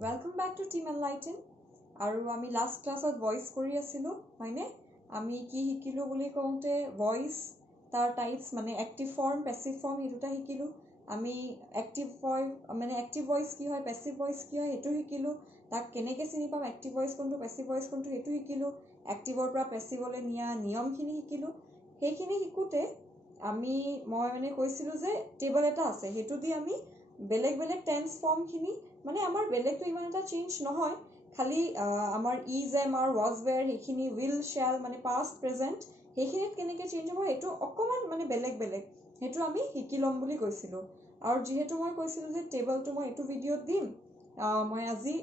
Welcome back to Team Enlighten. আৰু আমি last ক্লাছত ভয়েস কৰি আছিলোঁ হয়নে আমি কি শিকিলোঁ বুলি কওঁতে ভয়েস তাৰ টাইপস মানে এক্টিভ ফৰ্ম পেসিভ ফৰ্ম এই দুটা শিকিলোঁ আমি এক্টিভ ভয়েস কি হয় পেসিভ ভয়েস কি হয় সেইটো শিকিলোঁ তাক কেনেকৈ চিনি পাম এক্টিভ ভয়েস কোনটো পেসিভ ভয়েস কোনটো সেইটো শিকিলোঁ এক্টিভৰ পৰা পেসিভলৈ নিয়া নিয়মখিনি শিকিলোঁ সেইখিনি শিকোঁতে মই মানে কৈছিলোঁ যে টেবল এটা আছে সেইটো দি আমি বেলেগ বেলেগ টেন্স ফৰ্মখিনি মানে আমাৰ বেলেগটো ইমান এটা চেঞ্জ নহয় খালি আমাৰ ইজ এম আৰ ৱাজ ৱেৰ সেইখিনি উইল শ্বেল মানে পাষ্ট প্ৰেজেণ্ট সেইখিনিত কেনেকৈ চেঞ্জ হ'ব সেইটো অকণমান মানে বেলেগ সেইটো আমি শিকি ল'ম বুলি কৈছিলোঁ আৰু যিহেতু মই কৈছিলোঁ যে টেবলটো মই এইটো ভিডিঅ'ত দিম মই আজি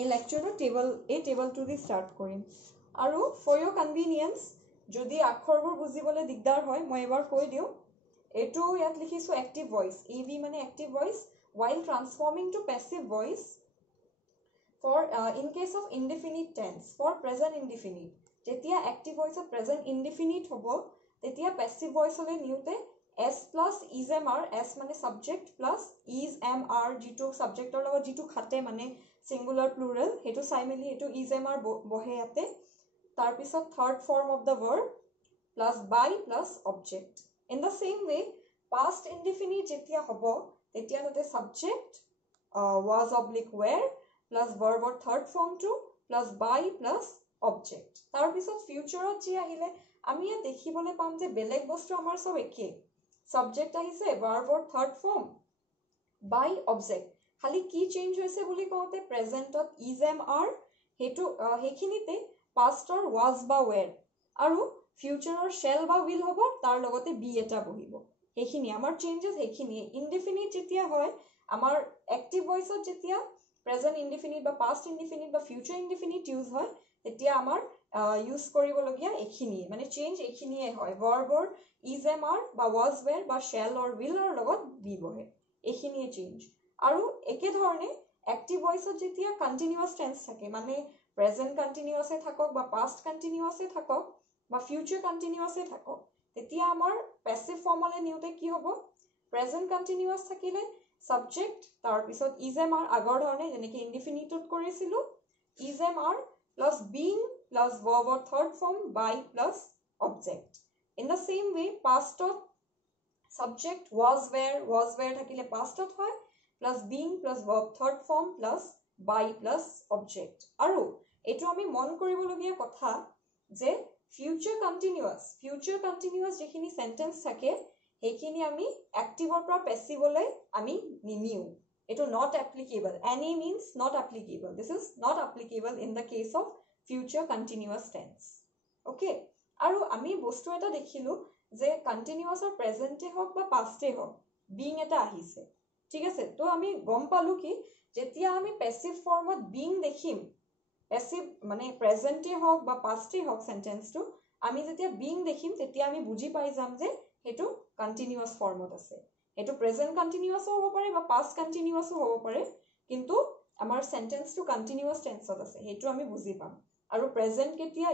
এই লেকচাৰটো টেবলটো দি ষ্টাৰ্ট কৰিম আৰু ফৰ ইয়ৰ কনভিনিয়েঞ্চ যদি আখৰবোৰ বুজিবলৈ দিগদাৰ হয় মই এবাৰ কৈ দিওঁ এইটো ইয়াত লিখিছোঁ এক্টিভ ভইচ EV মানে active voice while transforming to passive voice for in case of indefinite tense for present indefinite যেতিয়া active voice of present indefinite হ'ব তেতিয়া passive voice হলে নিউতে s plus is am are s মানে subject plus is am are যিটো subjectৰ লগত যিটো খাটে মানে singular plural হেতু চাই মেলি হেতু is am are বহে ইয়াতে তাৰ পিছত third form of the verb plus by plus object in the same way past indefinite যেতিয়া হ'ব তেতিয়া তাতে subject was oblique were plus verb or third form to plus by plus object তাৰ পিছত futureত যি আহিলে আমি ইয়াত দেখিবলৈ পাম যে বেলেগ বস্তু আমাৰ সব একেই subject আহিছে verb or third form by object খালি কি চেঞ্জ হৈছে বুলি কওঁতে প্ৰেজেন্টত is am are সেইখিনিতে pastৰ was বা were আৰু futureৰ shall বা will হ'ব তাৰ লগতে be এটা বহিব সেইখিনি আমাৰ চেঞ্জেছ সেইখিনি ইনডিফিনিট যেতিয়া হয় আমাৰ এক্টিভ ভয়েসত যেতিয়া প্ৰেজেন্ট ইনডিফিনিট বা পাষ্ট ইনডিফিনিট বা ফিউচাৰ ইনডিফিনিট ইউজ হয় তেতিয়া আমাৰ ইউজ কৰিবলগীয়া এইখিনি মানে চেঞ্জ এইখিনিয়ে হয় ভাৰ্বৰ ইজ এম আৰ বা ৱাজ ৱেৰ বা শ্বেল অৰ উইলৰ লগত বি বহে এইখিনিয়ে চেঞ্জ আৰু একে ধৰণে এক্টিভ ভয়েসত যেতিয়া কন্টিনিউয়াছ টেন্স থাকে মানে প্ৰেজেন্ট কন্টিনিউয়াছে থাকক বা পাষ্ট কন্টিনিউয়াছে থাকক বা ফিউচাৰ কন্টিনিউয়াছে থাকক তেতিয়া আমাৰ পেসিভ ফৰ্মলৈ নিউতে কি হ'ব প্ৰেজেন্ট কন্টিনিউয়াছ থাকিলে subject তাৰ পিছত is am are আগৰ ধৰণে যেনেকৈ ইনডিফিনিটত কৰিছিলোঁ is am are plus being plus verb or third form by plus object in the same way pastত subject was were থাকিলে pastত হয় plus being plus verb third form plus by plus object আৰু এইটো আমি মন কৰিবলগীয়া কথা যে future continuous যেখিনি sentence থাকে সেইখিনি আমি activeৰ পৰা passivলৈ আমি নিনিও এটো not applicable any means not applicable this is not applicable in the case of future continuous tense okay আৰু আমি বস্তু এটা দেখিলো যে continuous or present হওক বা past হওক being এটা আহিছে ঠিক আছে তো আমি গম পালো কি যেতিয়া আমি passive formত being দেখিম passive মানে present হওক বা past হওক sentence টো আমি যেতিয়া being দেখিম তেতিয়া আমি বুজি পাই যাম যে হেতু continuous formত আছে হেতু present continuous হ'ব পাৰে বা past continuous হ'ব পাৰে কিন্তু আমাৰ sentence টো continuous tenseত আছে হেতু আমি বুজি পাম আৰু present কেতিয়া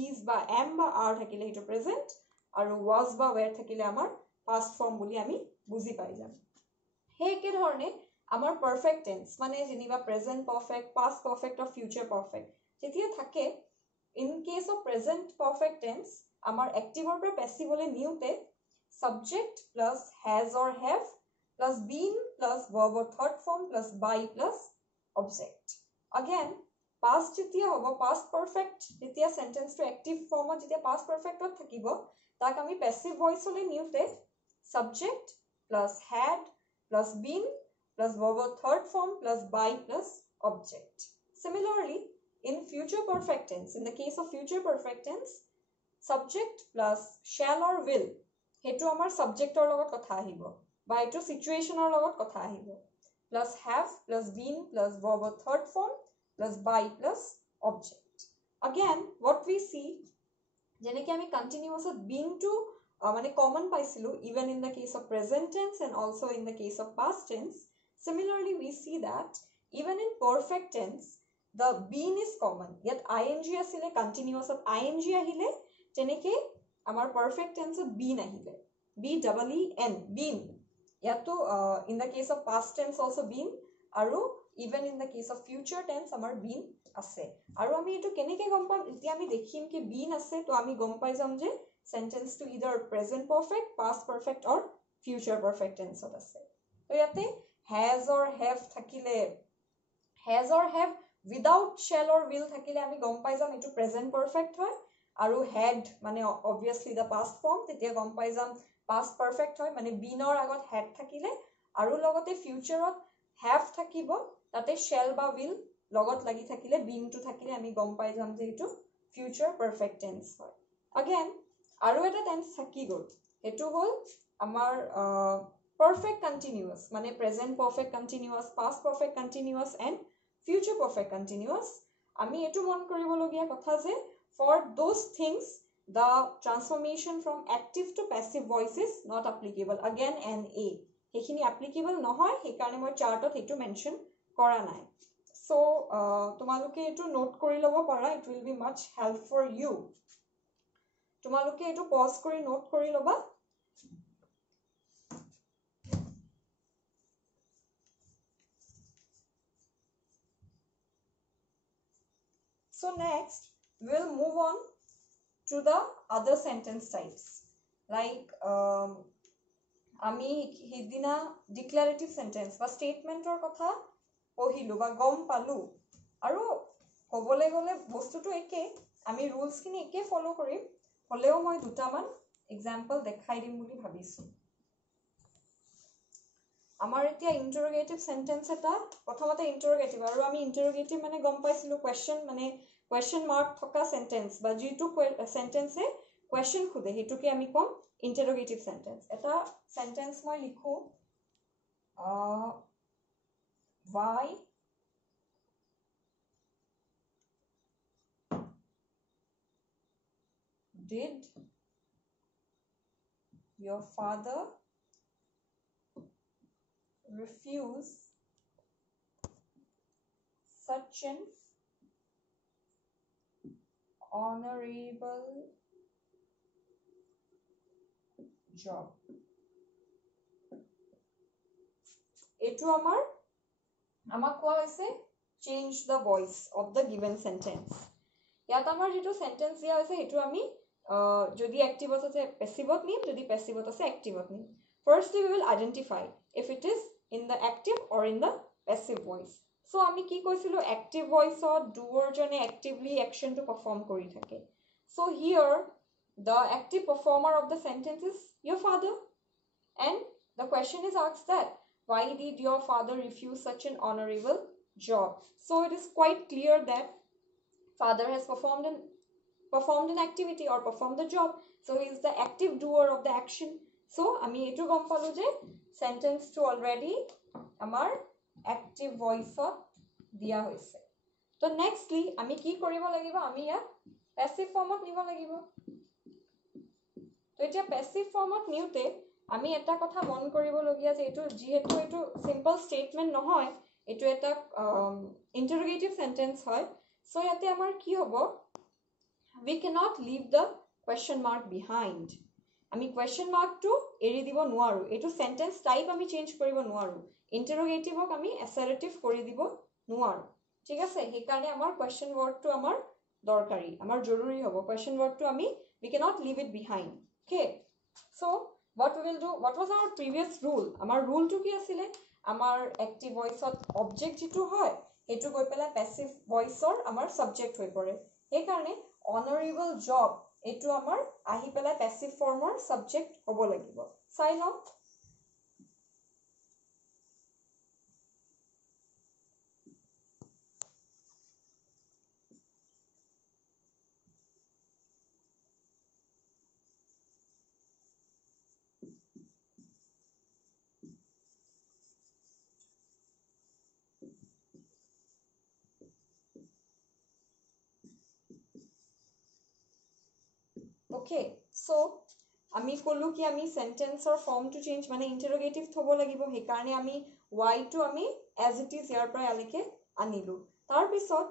is বা am বা are থাকিলে হেতু present আৰু was বা were থাকিলে আমাৰ past form বুলি আমি বুজি পাই যাম হে একে ধৰণে আমাৰ perfect tense মানে যেনিবা present perfect past perfect or future perfect যেতিয়া থাকে in case of present perfect tense আমাৰ activeৰ পৰা passivলৈ নিউতে subject plus has or have plus been plus verb or third form plus by plus object again past যেতিয়া হ'ব past perfect যেতিয়া sentence টো active formত যেতিয়া past perfectত থাকিব তাক আমি passive voiceলৈ নিউতে subject plus had plus been plus verb or third form plus by plus object similarly in future perfect tense in the case of future perfect tense subject plus shall or will hetu amar subjector logot kotha ahibo ba etu situationer logot kotha ahibo plus have plus been plus verb or third form plus by plus object again what we see jeneke ami continuous being to mane common paisilu even in the case of present tense and also in the case of past tense similarly we see that even in perfect tense the been is common yet ing asile continuous of ing ahile teneke amar perfect tense of been ahile b double e n been yato in the case of past tense also been আৰু even in the case of future tense আমাৰ been আছে আৰু আমি এটো কেনেকৈ গম পাম এতিয়া আমি দেখিম কি been আছে তো আমি গম পাই যাম যে sentence to either present perfect past perfect or future perfect tense ত আছে তো ইয়াতে has or have থাকিলে has or have without shall or will থাকিলে আমি গম পাই যাম এটো present perfect হয় আৰু had মানে obviously the past form তেতিয়া গম পাই যাম past perfect হয় মানে been or আগত had থাকিলে আৰু লগতে futureত have থাকিব তাতে shall বা will লগত লাগি থাকিলে been to থাকিলে আমি গম পাই যাম যে এটো future perfect tense হয় again আৰু এটা tense থাকি গল এটো হল আমাৰ perfect continuous মানে present perfect continuous past perfect continuous and future perfect continuous আমি এটো মন কৰিবলগীয়া কথা যে for those things the transformation from active to passive voice is not applicable again and a হেখিনি applicable নহয় হে কাৰণে মই চাৰ্টত এটো মেনশন কৰা নাই so তোমালোকে এটো নোট কৰি লব পাৰা it will be much help for you তোমালোকে এটো পজ কৰি নোট কৰি লবা So next, we'll move on to the other sentence types. Like, আমি হিদিনা declarative sentence বা statement or কথা পহিলো বা গম পালো আৰু হবলে গলে বস্তুটো একে আমি rules খিনি একে follow কৰিম হলেও মই দুটামান example দেখাই দিম বুলি ভাবিছো আমাৰ এতিয়া interrogative sentence এটা প্ৰথমতে interrogative আৰু আমি interrogative মানে গম পাইছিলো question mark থকা sentence বা যিটো sentence এ question খুদে হেতুকে আমি কম interrogative sentence এটা sentence মই লিখো why did your father refuse such an honorable job etu amar koa hoise change the voice of the given sentence yat amar jetu sentence dia hoise hetu ami jodi active ase passive ot nim jodi passive ot ase active ot nim firstly we will identify if it is in the active or in the passive voice so ami ki koisilo active voice ot doer jone actively action to perform kori thake so here the active performer of the sentence is your father and the question is asked that why did your father refuse such an honorable job so it is quite clear that father has performed an activity or performed the job so he is the active doer of the action so ami etu gom palo je sentence to already amar active voice ot dia hoise to nextly ami ki koribo lagibo ami ya passive form ot nibo lagibo to etia passive form ot niute আমি এটা কথা মন কৰিবলগীয়া যে এটো যেহেতু এটো simple statement নহয় এটো এটা ইন্টাৰোগেটিভ সেন্টেন্স হয় সো ইয়াতে আমাৰ কি হ'ব we cannot leave the question mark behind আমি question mark to এৰি দিব নোৱাৰো এটো সেন্টেন্স টাইপ আমি চেঞ্জ কৰিব নোৱাৰো ইন্টাৰোগেটিভক আমি assertive কৰি দিব নোৱাৰো ঠিক আছে হে কাৰণে আমাৰ question word to আমাৰ দৰকাৰী আমাৰ জৰুৰী হ'ব question word to আমি we cannot leave it behind okay so what we will do what was our previous rule amar rule to ki asile amar active voice ot object jitu hoy etu goi pela passive voice or amar subject hoi pore ei karone honorable job etu amar ahi pela passive form or subject hobo lagibo sai lo okay so আমি কলু কি আমি sentence or form to change মানে interrogative থব লাগিব হে কাৰণে আমি why to আমি as it is ইয়াৰ পৰা আলিকে আনিলু তাৰ পিছত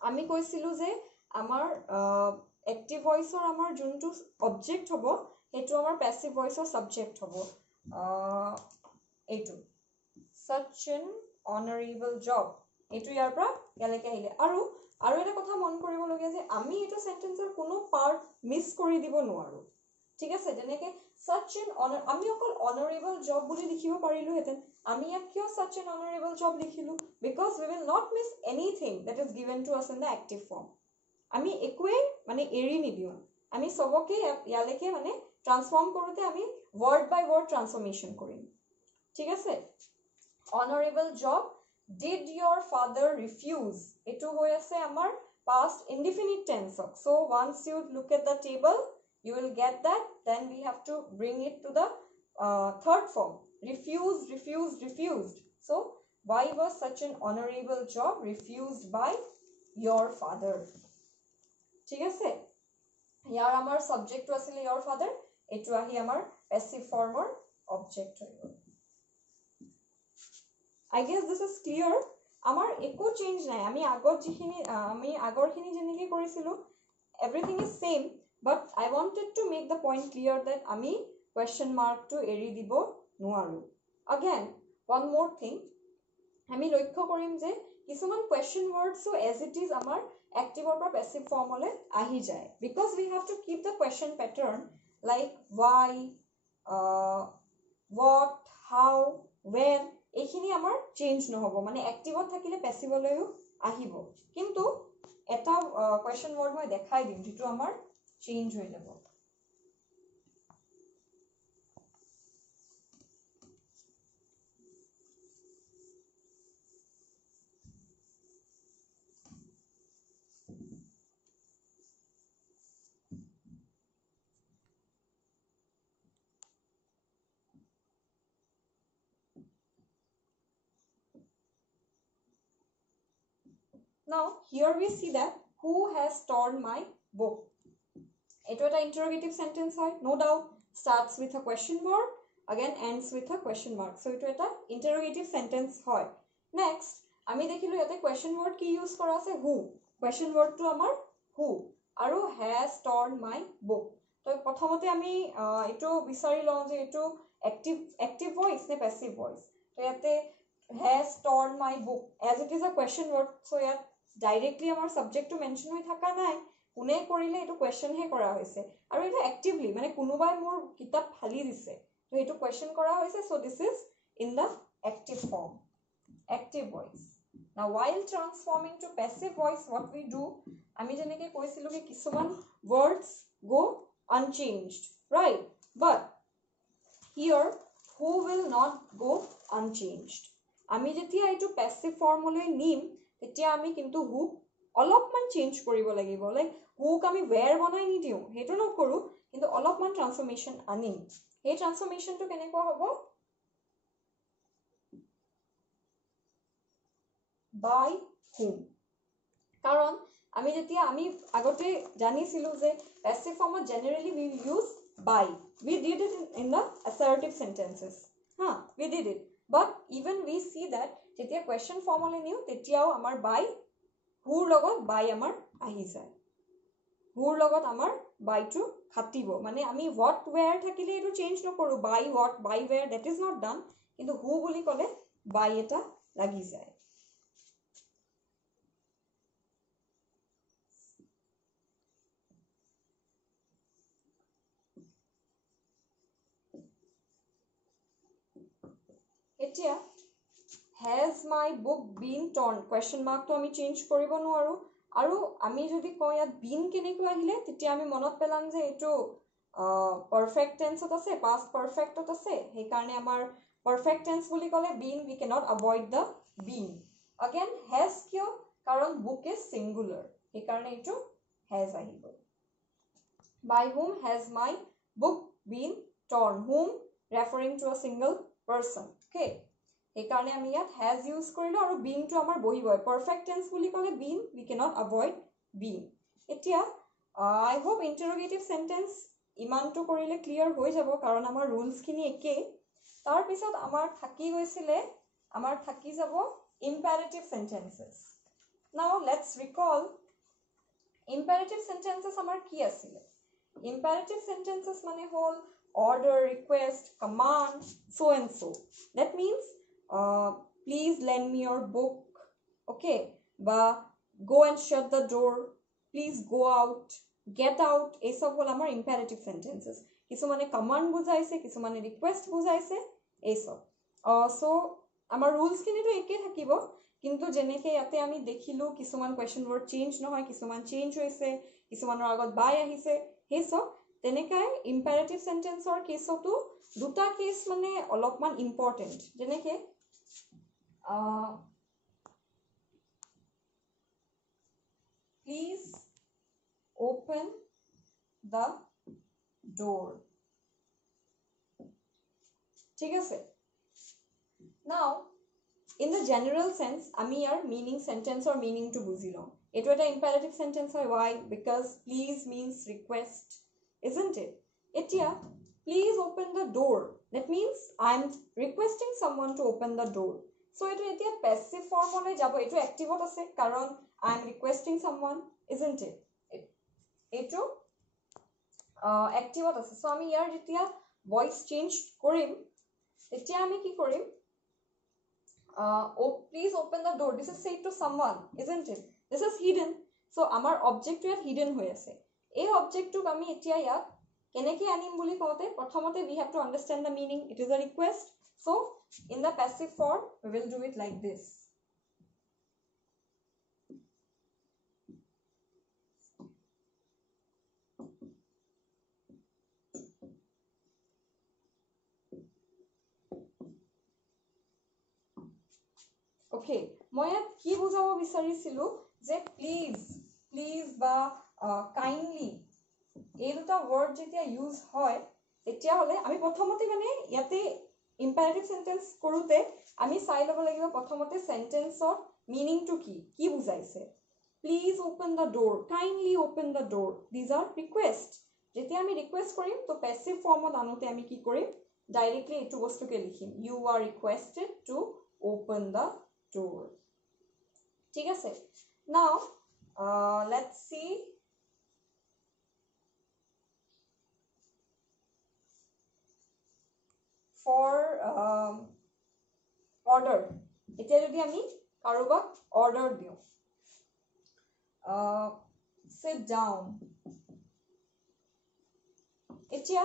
আমি কৈছিলু যে আমাৰ active voice or আমাৰ যোনটো object হ'ব হেতু আমাৰ passive voice or subject হ'ব এটো such an honorable job. এইটো ইয়াৰ পৰা ইয়ালৈকে আহিলে আৰু এটা কথা মন কৰিবলগীয়া যে আমি এইটো সেন্টেন্সৰ কোনো পাৰ্ট মিছ কৰি দিব নোৱাৰো ঠিক আছে যেনেকৈ such an honor আমি অকল honorable job বুলি লিখিব পাৰিলোহেঁতেন আমি ইয়াত কিয় such an honorable job লিখিলো because we will not miss anything that is given to us in the active form আমি একোৱে মানে এৰি নিদিওঁ আমি সবকে ইয়ালৈকে মানে ট্ৰান্সফৰ্ম কৰোঁতে আমি word by word transformation কৰিম ঠিক আছে honorable job did your father refuse etu hoy ase amar past indefinite tense so once you look at the table you will get that then we have to bring it to the third form refused so why was such an honorable job refused by your father ঠিক আছে ইয়াৰ আমাৰ subject to asile your father etu ahi amar passive form or object hoy I guess this is clear. Amar eko change nai. Ami agor khini jeneke korisilu. Everything is same, but I wanted to make the point clear that ami question mark to eri dibo nuaru. Again, one more thing. Ami loikho korim je kisuman question words so as it is amar active or passive form hole ahi jay. Because we have to keep the question pattern like why, what, how, when. এইখিনি আমাৰ change নহব মানে এক্টিভত থাকিলে প্যাসিভলৈও আহিব কিন্তু এটা question word মই দেখাই দিম যেটো আমাৰ চেঞ্জ হৈ যাব Now, here we see that who has torn my book. It was an interrogative sentence, no doubt. Starts with a question mark, again ends with a question mark. So, it was an interrogative sentence. Next, আমি দেখিলো ইয়াতে question word কি use কৰা আছে who. Question word to আমাৰ who. আৰু has torn my book. তো প্ৰথমতে আমি এটো বিচাৰি লওঁ যে এটো active voice নে passive voice. তো ইয়াতে has torn my book as it is a question word. So, ইয়াত directly আমাৰ subject to mention হৈ থাকা নাই কোনে কৰিলে এটো question হে কৰা হৈছে আৰু এটা actively মানে কোনোবাই মোৰ কিতাপ ফালি দিছে তো এটো question কৰা হৈছে so this is in the active form active voice now while transforming to passive voice what we do আমি যেনেকৈ কৈছিলো কি কিছুমান words go unchanged right but here who will not go unchanged আমি যেতিয়া এটো passive form লৈ নিম তেতিয়া আমি কিন্তু হু অলপমান চেঞ্জ কৰিব লাগিব লাইক হুক আমি where বনাই নিদিও হেটো নকৰো কিন্তু অলপমান ট্ৰান্সফৰমেশন আনিম এই ট্ৰান্সফৰমেশনটো কেনেকুৱা হ'ব by whom কাৰণ আমি যেতিয়া আমি আগতে জানিছিলো যে passive form generally we use by we did it in the assertive sentences we did it but even we see that যেতিয়া question form হলে নিউ তেতিয়াও আমাৰ by who লগত by আমাৰ আহি যায় who লগত আমাৰ by to খাটিব মানে আমি what where থাকিলে এটো চেঞ্জ নকৰো by what by where that is not done কিন্তু who বুলি কলে by এটা লাগি যায় এতিয়া has my book been torn question mark to আমি চেঞ্জ কৰিব নোৱাৰো আৰু আমি যদি কওঁ ইয়াত been কেনেকৈ আহিলে তেতিয়া আমি মনত পেলাম যে এটো perfect tense আছে past perfect আছে সেই কাৰণে আমাৰ perfect tense বুলি ক'লে been we cannot avoid the been again has কিয় কাৰণ book is singular সেই কাৰণে এটো has আহিব by whom has my book been torn whom referring to a single person okay এই কাৰণে আমি ইয়াত has use কৰিলো আৰু being to আমাৰ বহিবই perfect tense বুলি ক'লে been we cannot avoid being এতিয়া I hope interrogative sentence ইমানটো কৰিলে ক্লিয়াৰ হৈ যাব কাৰণ আমাৰ rules খিনি একে তাৰ পিছত আমাৰ থাকি গৈছিলে আমাৰ থাকি যাব imperative sentences now let's recall imperative sentences আমাৰ কি আছিল imperative sentences মানে হল order request command so and so that means please lend me your book, okay, বা go and shut the door, please go out, get out, এই সব হল আমাৰ imperative sentences. কিছুমানে command বুজাইছে, কিছুমানে request বুজাইছে, এই সব so আমাৰ rules খিনিটো একে থাকিব, কিন্তু যেনেকে ইয়াতে আমি দেখিলো কিছুমান question word change নহয়, কিছুমান change হৈছে, কিছুমানৰ আগত by আহিছে, সেই সব তেনেকাই imperative sentence or case তো দুটা কেস মানে অলপমান important, যেনেকে please open the door, ঠিক আছে. Now in the general sense আমি ইয়াৰ meaning sentence or meaning to বুজি লওঁ. এইটো এটা imperative sentence হয়. Why? Because please means request, isn't it? এতিয়া please open the door, that means I'm requesting someone to open the door. So এইটো এতিয়া passive form লৈ যাব, এইটো active ত আছে কাৰণ I'm requesting someone, isn't it? এইটো active ত আছে. So আমি ইয়াৰ যেতিয়া voice change কৰিম তেতিয়া আমি কি কৰিম, oh please open the door, this is said to someone, isn't it? This is hidden, so আমাৰ object টো ইয়াত hidden হৈ আছে. এই object টোক আমি এতিয়া ইয়াত কেনেকৈ আনিম বুলি কওঁতে প্ৰথমতে we have to understand the meaning. It is a request, so in the passive form we will do it like this. Okay, মই ইয়াত কি বুজাব বিচাৰিছিলো যে please বা kindly এই দুটা word যেতিয়া use হয় তেতিয়া হলে আমি প্ৰথমতে মানে ইয়াতে imperative sentence কৰোতে আমি চাই ল'ব লাগিব প্ৰথমতে sentence ৰ meaning টো কি বুজাইছে. Please open the door, kindly open the door, these are request. যেতিয়া আমি request কৰিম তো passive formত আনোতে আমি কি কৰিম, directly এইটো বস্তুকে লিখিম, you are requested to open the door, ঠিক আছে. Now let's see for order. এতিয়া যদি আমি কাৰোবাক order দিওঁ, sit down, এতিয়া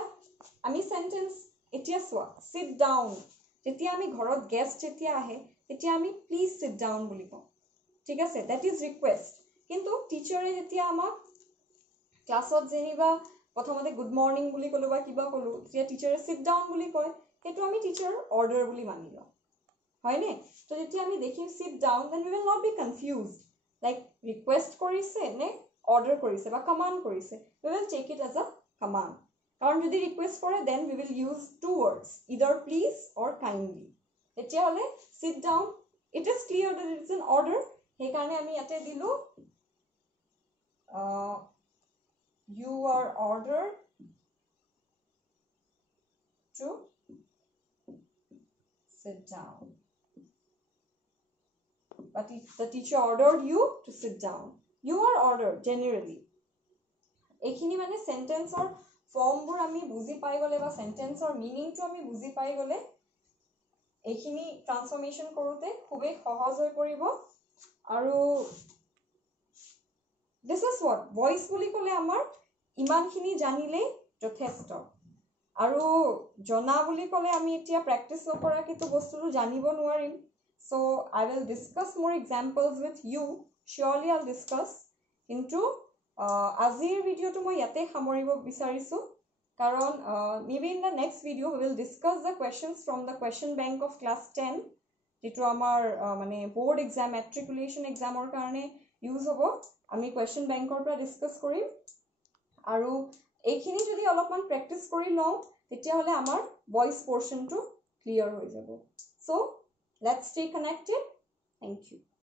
আমি sentence এতিয়া চোৱা sit down, যেতিয়া আমি ঘৰত guest যেতিয়া আহে তেতিয়া আমি please sit down বুলি কওঁ, ঠিক আছে, that is request. কিন্তু টিচাৰে যেতিয়া আমাক ক্লাছত যেনিবা প্ৰথমতে good morning বুলি ক'লো বা কিবা ক'লো তেতিয়া টিচাৰে sit down বুলি কয়, সেইটো আমি টিচাৰ order বুলি মানি লওঁ, হয়নে? তো যেতিয়া আমি দেখিম sit down, then we will not be confused like request কৰিছে নে order কৰিছে বা command কৰিছে, we will take it as a command. কাৰণ যদি request কৰে then we will use two words, either please or kindly. এতিয়া হলে sit down, it is clear that it is an order, সেই কাৰণে আমি ইয়াতে দিলো you are ordered to sit down, but if the teacher ordered you to sit down, you are ordered generally. এইখিনি মানে সেন্টেন্সৰ ফৰ্মবোৰ আমি বুজি পাই গলে বা সেন্টেন্সৰ মিনিংটো আমি বুজি পাই গলে এইখিনি ট্ৰান্সফৰমেশন কৰোতে খুবেই সহজ হৈ পৰিব. আৰু this is what voice বুলি ক'লে আমাৰ ইমানখিনি জানিলে যথেষ্ট, আৰু জনা বুলি ক'লে আমি এতিয়া প্ৰেক্টিছ নকৰাকে তো বস্তুটো জানিব নোৱাৰিম. So I will discuss more examples with you, surely I'll discuss. কিন্তু আজিৰ ভিডিওটো মই ইয়াতে সামৰিব বিচাৰিছো কাৰণ maybe in the next video we will discuss the questions from the question bank of class 10, যেটো আমাৰ মানে board exam matriculation examৰ কাৰণে ইউজ হ'ব. আমি question bankৰ পৰা ডিসকাস কৰিম, আৰু এইখিনি যদি অলপমান প্ৰেক্টিস কৰি লওঁ তেতিয়া হলে আমাৰ voice portion টো ক্লিয়াৰ হৈ যাব. So let's stay connected. Thank you.